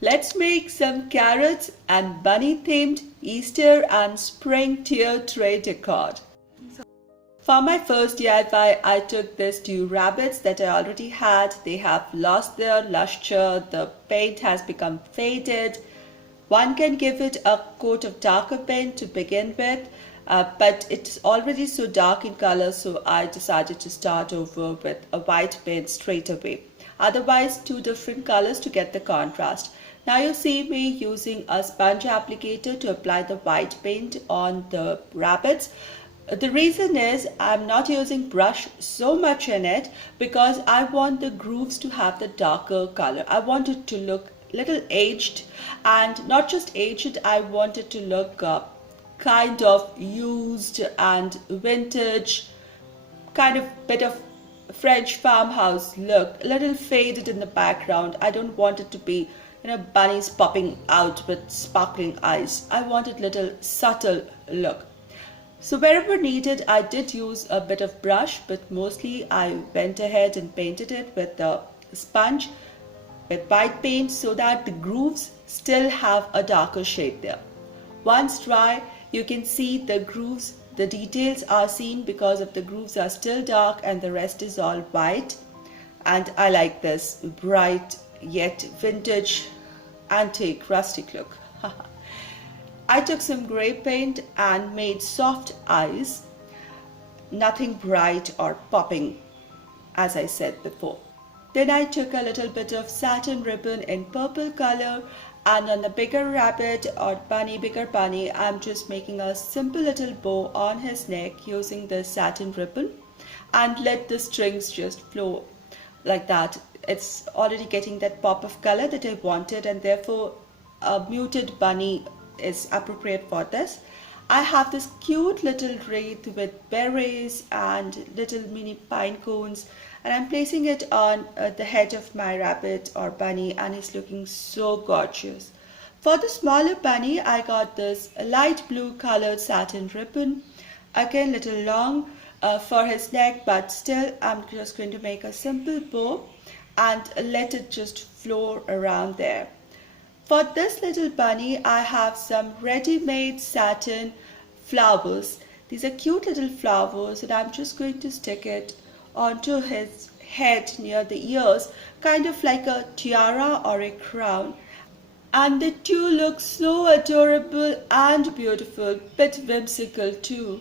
Let's make some carrots and bunny themed Easter and spring tier tray decor. For my first DIY, I took these two rabbits that I already had. They have lost their luster, the paint has become faded. One can give it a coat of darker paint to begin with, but it's already so dark in color, so I decided to start over with a white paint straight away. Otherwise, two different colors to get the contrast. Now you see me using a sponge applicator to apply the white paint on the rabbits. The reason is I'm not using brush so much in it because I want the grooves to have the darker color. I want it to look little aged, and not just aged, I want it to look kind of used and vintage, kind of bit of French farmhouse look, a little faded in the background. I don't want it to be bunnies popping out with sparkling eyes. I want it little subtle look. So wherever needed, I did use a bit of brush, but mostly I went ahead and painted it with the sponge with white paint so that the grooves still have a darker shade there. Once dry, you can see the grooves, the details are seen because of the grooves are still dark and the rest is all white. And I like this bright yet vintage antique rustic look. I took some grey paint and made soft eyes, nothing bright or popping, as I said before. Then I took a little bit of satin ribbon in purple color, and on the bigger rabbit or bigger bunny, I'm just making a simple little bow on his neck using the satin ribbon and let the strings just flow like that. It's already getting that pop of color that I wanted, and therefore a muted bunny is appropriate for this. I have this cute little wreath with berries and little mini pine cones, and I'm placing it on the head of my rabbit or bunny, and it's looking so gorgeous. For the smaller bunny, I got this light blue colored satin ribbon, again little long for his neck, but still I'm just going to make a simple bow and let it just flow around there. For this little bunny, I have some ready-made satin flowers. These are cute little flowers, and I'm just going to stick it onto his head near the ears, kind of like a tiara or a crown. And the two look so adorable and beautiful, but whimsical too.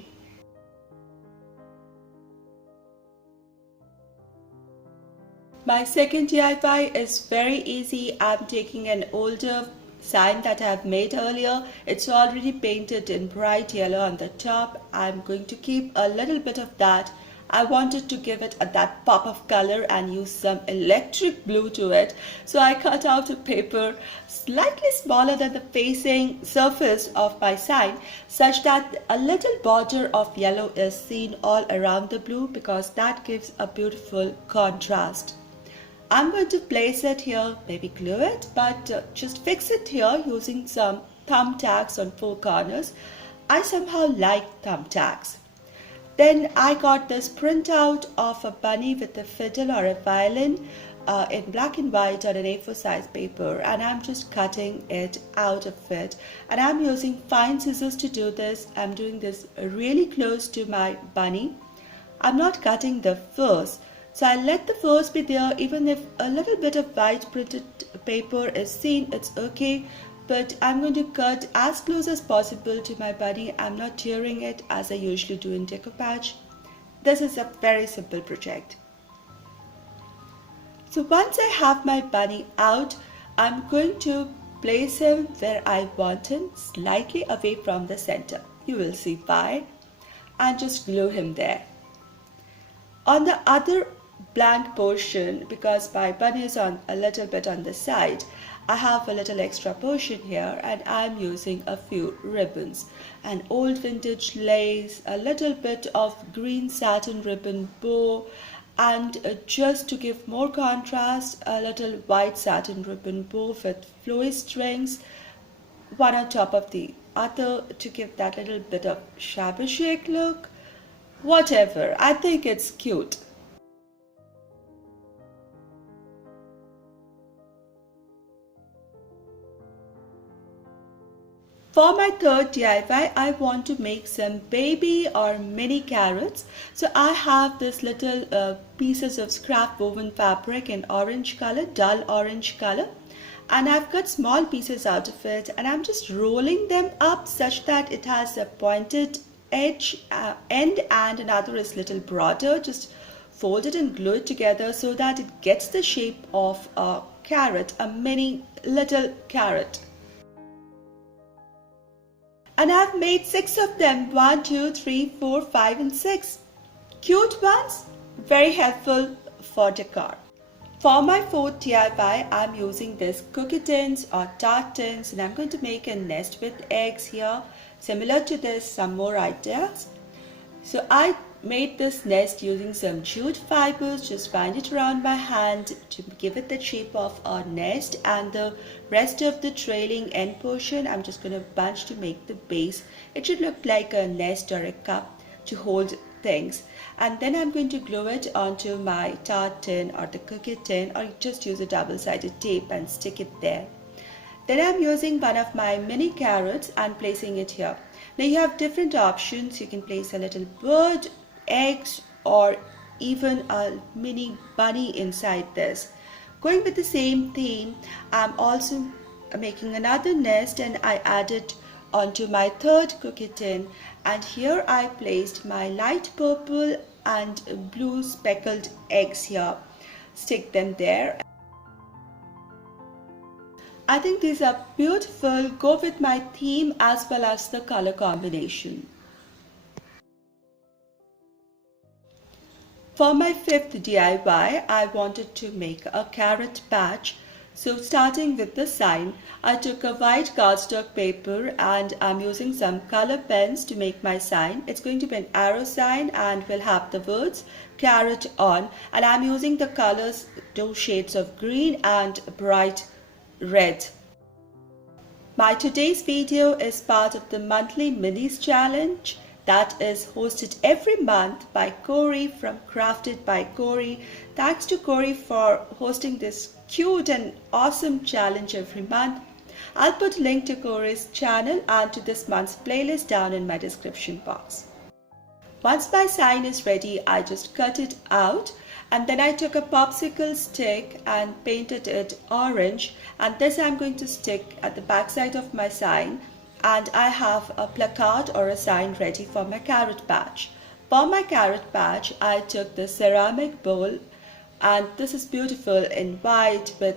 My second DIY is very easy. I'm taking an older sign that I've made earlier. It's already painted in bright yellow on the top. I'm going to keep a little bit of that. I wanted to give it that pop of color and use some electric blue to it. So I cut out a paper slightly smaller than the facing surface of my sign, such that a little border of yellow is seen all around the blue, because that gives a beautiful contrast. I'm going to place it here, maybe glue it, but just fix it here using some thumbtacks on four corners. I somehow like thumbtacks. Then I got this printout of a bunny with a fiddle or a violin in black and white on an A4 size paper, and I'm just cutting it out of it. And I'm using fine scissors to do this. I'm doing this really close to my bunny. I'm not cutting the furs. So I let the furs be there. Even if a little bit of white printed paper is seen, it's okay. But I'm going to cut as close as possible to my bunny. I'm not tearing it as I usually do in decoupage. This is a very simple project. So once I have my bunny out, I'm going to place him where I want him, slightly away from the center. You will see why. And just glue him there. On the other blank portion, because my bunny is on a little bit on the side, I have a little extra portion here, and I'm using a few ribbons, an old vintage lace, a little bit of green satin ribbon bow, and just to give more contrast, a little white satin ribbon bow with flowy strings, one on top of the other, to give that little bit of shabby chic look. Whatever, I think it's cute. For my third DIY, I want to make some baby or mini carrots. So I have this little pieces of scrap woven fabric in orange color, dull orange color. And I've cut small pieces out of it, and I'm just rolling them up such that it has a pointed edge end and another is little broader. Just fold it and glue it together so that it gets the shape of a carrot, a mini little carrot. And I've made 6 of them. 1, 2, 3, 4, 5 and 6. Cute ones, very helpful for decor. For my fourth DIY, I'm using this cookie tins or tart tins, and I'm going to make a nest with eggs here. Similar to this, some more ideas. So I made this nest using some jute fibers, just wind it around my hand to give it the shape of a nest, and the rest of the trailing end portion I'm just going to bunch to make the base. It should look like a nest or a cup to hold things, and then I'm going to glue it onto my tart tin or the cookie tin, or just use a double-sided tape and stick it there. Then I'm using one of my mini carrots and placing it here. Now you have different options. You can place a little bird, eggs, or even a mini bunny inside this. Going with the same theme, I'm also making another nest, and I added onto my third cookie tin, and here I placed my light purple and blue speckled eggs here. Stick them there. I think these are beautiful, go with my theme as well as the color combination. For my fifth DIY, I wanted to make a carrot patch. So starting with the sign, I took a white cardstock paper and I'm using some color pens to make my sign. It's going to be an arrow sign and will have the words carrot on, and I'm using the colors 2 shades of green and bright red. My today's video is part of the monthly minis challenge that is hosted every month by Corey from Crafted by Corey. Thanks to Corey for hosting this cute and awesome challenge every month. I'll put a link to Corey's channel and to this month's playlist down in my description box. Once my sign is ready, I just cut it out, and then I took a popsicle stick and painted it orange, and this I'm going to stick at the back side of my sign, and I have a placard or a sign ready for my carrot patch. For my carrot patch, I took the ceramic bowl, and this is beautiful in white with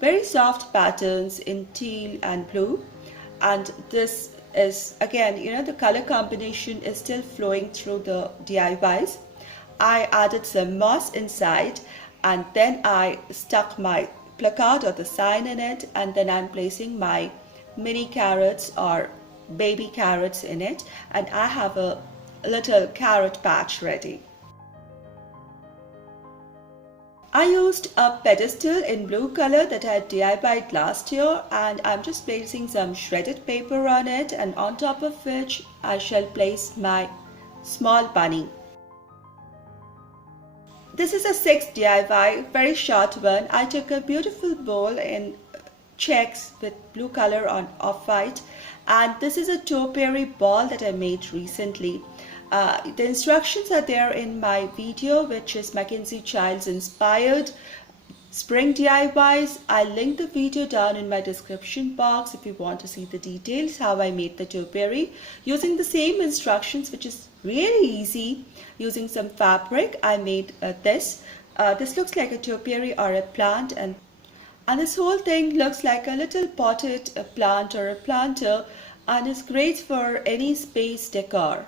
very soft patterns in teal and blue, and this is again, the color combination is still flowing through the DIYs. I added some moss inside, and then I stuck my placard or the sign in it, and then I'm placing my mini carrots or baby carrots in it, and I have a little carrot patch ready. I used a pedestal in blue color that I had DIYed last year, and I'm just placing some shredded paper on it, and on top of which I shall place my small bunny. This is a 6th DIY, very short one. I took a beautiful bowl in checks with blue color on off-white, and this is a topiary ball that I made recently. The instructions are there in my video, which is Mackenzie Childs inspired spring DIYs. I'll link the video down in my description box if you want to see the details how I made the topiary using the same instructions, which is really easy. Using some fabric, I made this. This looks like a topiary or a plant, and this whole thing looks like a little potted plant or a planter, and is great for any space decor.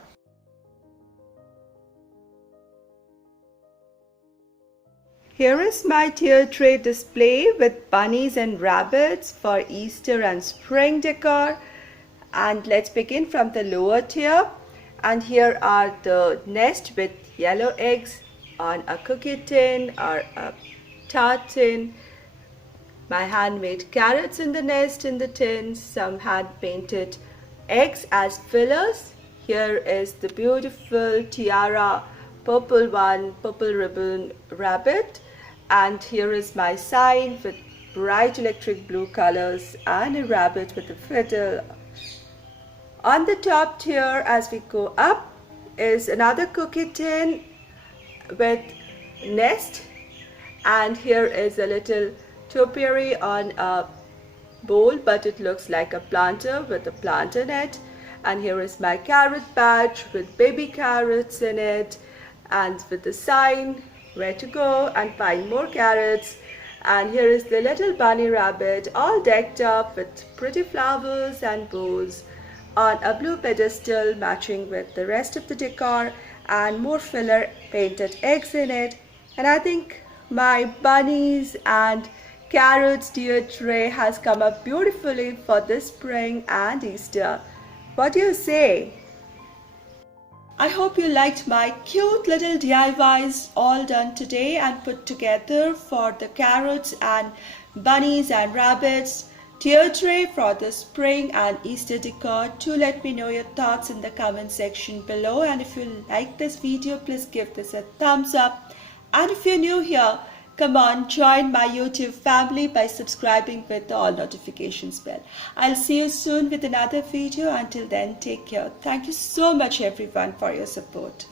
Here is my tier tray display with bunnies and rabbits for Easter and spring decor. And let's begin from the lower tier. And here are the nest with yellow eggs on a cookie tin or a tart tin. My handmade carrots in the nest in the tin, some hand painted eggs as fillers. Here is the beautiful tiara purple one, purple ribbon rabbit. And here is my sign with bright electric blue colors and a rabbit with a fiddle On the top tier, as we go up, is another cookie tin with nest, and here is a little topiary on a bowl, but it looks like a planter with a plant in it. And here is my carrot patch with baby carrots in it, and with the sign where to go and find more carrots. And here is the little bunny rabbit all decked up with pretty flowers and bows on a blue pedestal matching with the rest of the decor, and more filler painted eggs in it. And I think my bunnies and carrots tier tray has come up beautifully for this spring and Easter. What do you say? I hope you liked my cute little DIYs all done today and put together for the carrots and bunnies and rabbits tier tray for the spring and Easter decor. Do let me know your thoughts in the comment section below, and if you like this video, please give this a thumbs up. And if you're new here, come on, join my YouTube family by subscribing with the all notifications bell. I'll see you soon with another video. Until then, take care. Thank you so much everyone for your support.